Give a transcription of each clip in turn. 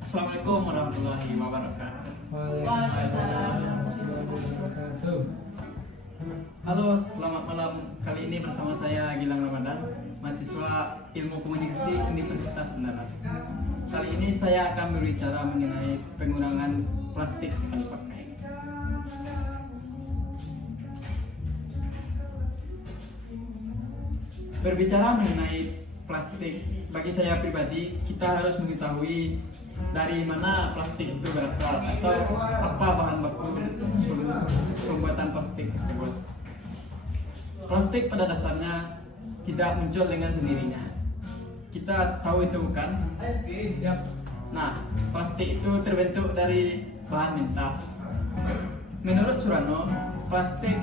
Assalamualaikum warahmatullahi wabarakatuh. Waalaikumsalam warahmatullahi wabarakatuh. Halo, selamat malam. Kali ini bersama saya Gilang Ramadan, mahasiswa Ilmu Komunikasi Universitas Undangan. Kali ini saya akan berbicara mengenai pengurangan plastik sekali pakai. Berbicara mengenai plastik, bagi saya pribadi, kita harus mengetahui dari mana plastik itu berasal atau apa bahan baku pembuatan plastik tersebut. Plastik pada dasarnya tidak muncul dengan sendirinya. Kita tahu itu bukan? Nah, plastik itu terbentuk dari bahan mentah. Menurut Surano, plastik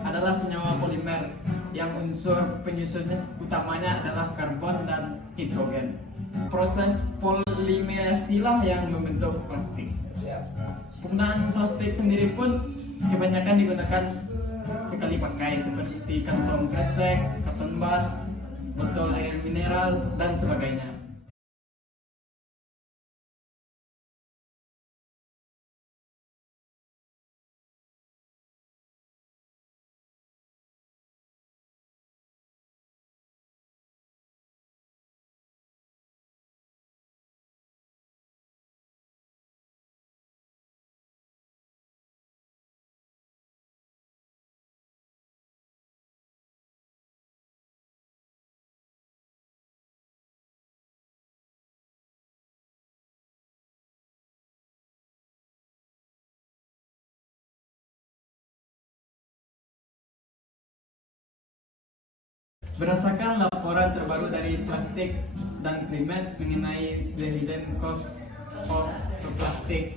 adalah senyawa polimer yang unsur penyusun utamanya adalah karbon dan hidrogen. Proses polimerasi lah yang membentuk plastik. Penggunaan plastik sendiri pun kebanyakan digunakan sekali pakai seperti kantong kresek, karton bud, botol air mineral, dan sebagainya. Berdasarkan laporan terbaru dari Plastik dan Climate mengenai the hidden cost of plastic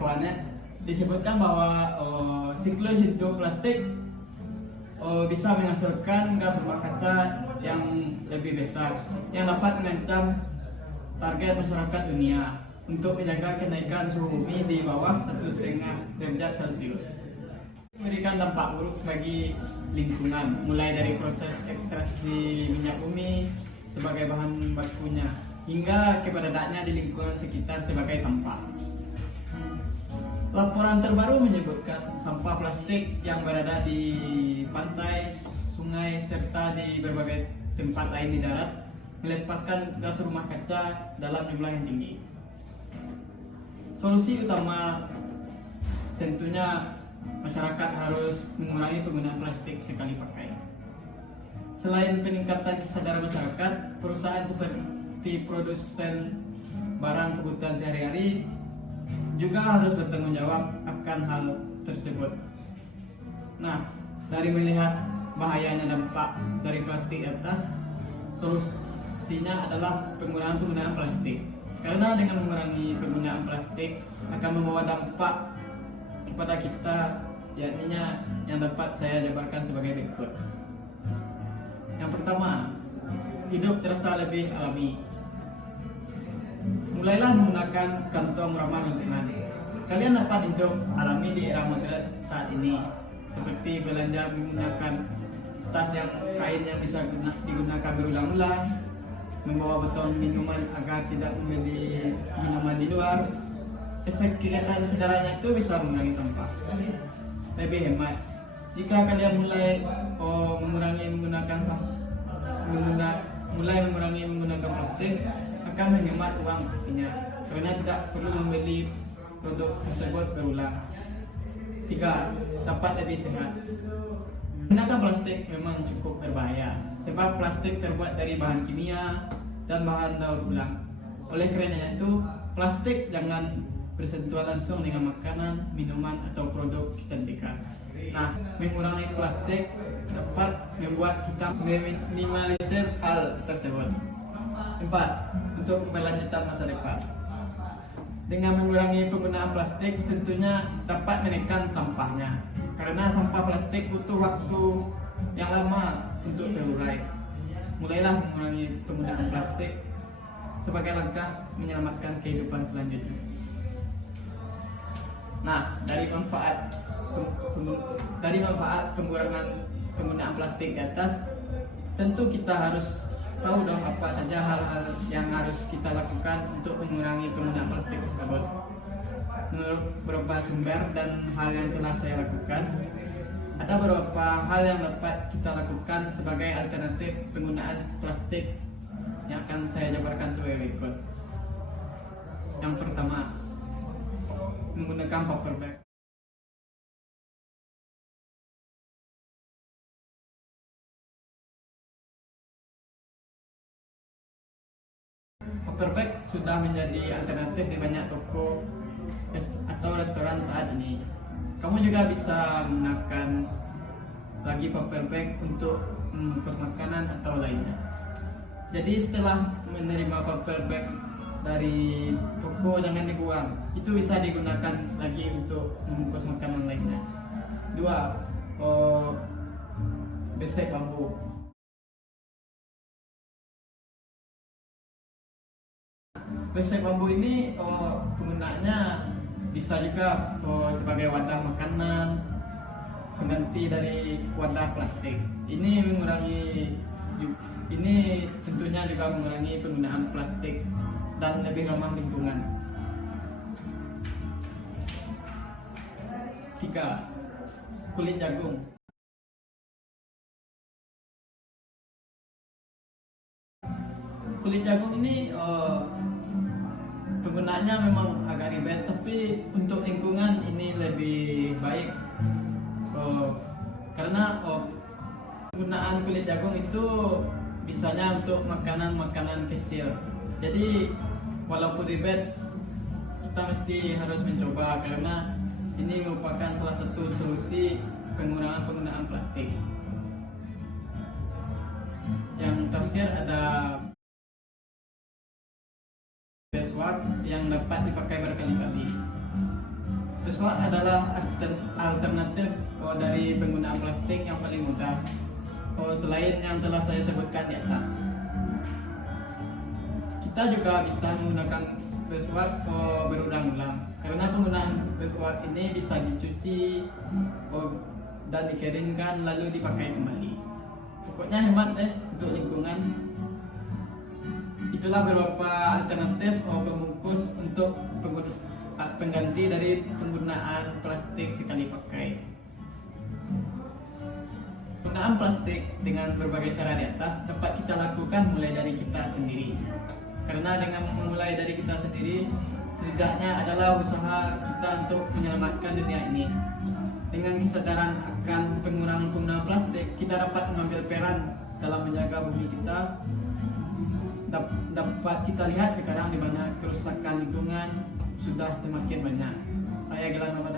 planet, disebutkan bahwa siklus hidup plastik bisa menghasilkan gas rumah kaca yang lebih besar yang dapat mengancam target masyarakat dunia untuk menjaga kenaikan suhu bumi di bawah 1,5 derajat Celcius. Memberikan dampak buruk bagi lingkungan, mulai dari proses ekstraksi minyak bumi sebagai bahan bakunya hingga keberadaannya di lingkungan sekitar sebagai sampah. Laporan terbaru menyebutkan sampah plastik yang berada di pantai, sungai, serta di berbagai tempat lain di darat melepaskan gas rumah kaca dalam jumlah yang tinggi. Solusi utama tentunya masyarakat harus mengurangi penggunaan plastik sekali pakai. Selain peningkatan kesadaran masyarakat, perusahaan seperti produsen barang kebutuhan sehari-hari juga harus bertanggung jawab akan hal tersebut. Nah, dari melihat bahayanya dampak dari plastik atas, solusinya adalah pengurangan penggunaan plastik. Karena dengan mengurangi penggunaan plastik akan membawa dampak kepada kita, yakni yang dapat saya jabarkan sebagai berikut. Yang pertama, hidup terasa lebih alami. Mulailah menggunakan kantong ramah lingkungan. Kalian dapat hidup alami di era modern saat ini, seperti belanja menggunakan tas yang kain yang bisa digunakan berulang-ulang, membawa botol minuman agar tidak membeli minuman di luar. Efek kelihatan sederhananya itu bisa mengurangi sampah, lebih hemat. Jika kalian mulai mengurangi menggunakan plastik, akan menghemat uang pastinya, karena tidak perlu membeli produk tersebut berulang. 3. Dapat lebih sehat. Menggunakan plastik memang cukup berbahaya, sebab plastik terbuat dari bahan kimia dan bahan daur ulang. Oleh karenanya itu, plastik jangan bersentuhan langsung dengan makanan, minuman, atau produk kecantikan. Nah, mengurangi plastik dapat membuat kita meminimalisir hal tersebut. 4. Untuk keberlanjutan masa depan. Dengan mengurangi penggunaan plastik tentunya dapat menekan sampahnya, karena sampah plastik butuh waktu yang lama untuk terurai. Mulailah mengurangi penggunaan plastik sebagai langkah menyelamatkan kehidupan selanjutnya. Nah, dari manfaat pengurangan penggunaan plastik di atas, tentu kita harus tahu dong apa saja hal-hal yang harus kita lakukan untuk mengurangi penggunaan plastik tersebut. Menurut beberapa sumber dan hal yang telah saya lakukan, ada beberapa hal yang dapat kita lakukan sebagai alternatif penggunaan plastik yang akan saya jabarkan sebagai berikut. Yang pertama, menggunakan paper bag. Paper bag sudah menjadi alternatif di banyak toko atau restoran saat ini. Kamu juga bisa menggunakan lagi paper bag untuk membungkus makanan atau lainnya. Jadi setelah menerima paper bag dari toko, jangan dibuang. Itu bisa digunakan lagi untuk membungkus makanan lainnya. 2. Besek bambu. Besek bambu ini penggunaannya bisa juga sebagai wadah makanan, pengganti dari wadah plastik. Ini tentunya juga mengurangi penggunaan plastik dan lebih ramah lingkungan. 3. Kulit jagung. Kulit jagung ini penggunaannya memang agak ribet, tapi untuk lingkungan ini lebih baik karena penggunaan kulit jagung itu bisanya untuk makanan-makanan kecil. Jadi walaupun ribet, kita mesti harus mencoba karena ini merupakan salah satu solusi pengurangan penggunaan plastik. Yang terakhir ada beeswax yang dapat dipakai berkali-kali. Beeswax adalah alternatif dari penggunaan plastik yang paling mudah, selain yang telah saya sebutkan di atas. Kita juga bisa menggunakan beeswax berulang-ulang karena penggunaan beeswax ini bisa dicuci dan dikeringkan lalu dipakai kembali. Pokoknya hemat untuk lingkungan. Itulah beberapa alternatif pembungkus untuk pengganti dari penggunaan plastik sekali pakai. Penggunaan plastik dengan berbagai cara di atas dapat kita lakukan mulai dari kita sendiri. Karena dengan memulai dari kita sendiri, setidaknya adalah usaha kita untuk menyelamatkan dunia ini. Dengan kesadaran akan pengurangan penggunaan plastik, kita dapat mengambil peran dalam menjaga bumi kita. Dapat kita lihat sekarang di mana kerusakan lingkungan sudah semakin banyak. Saya Gilang Ramadan.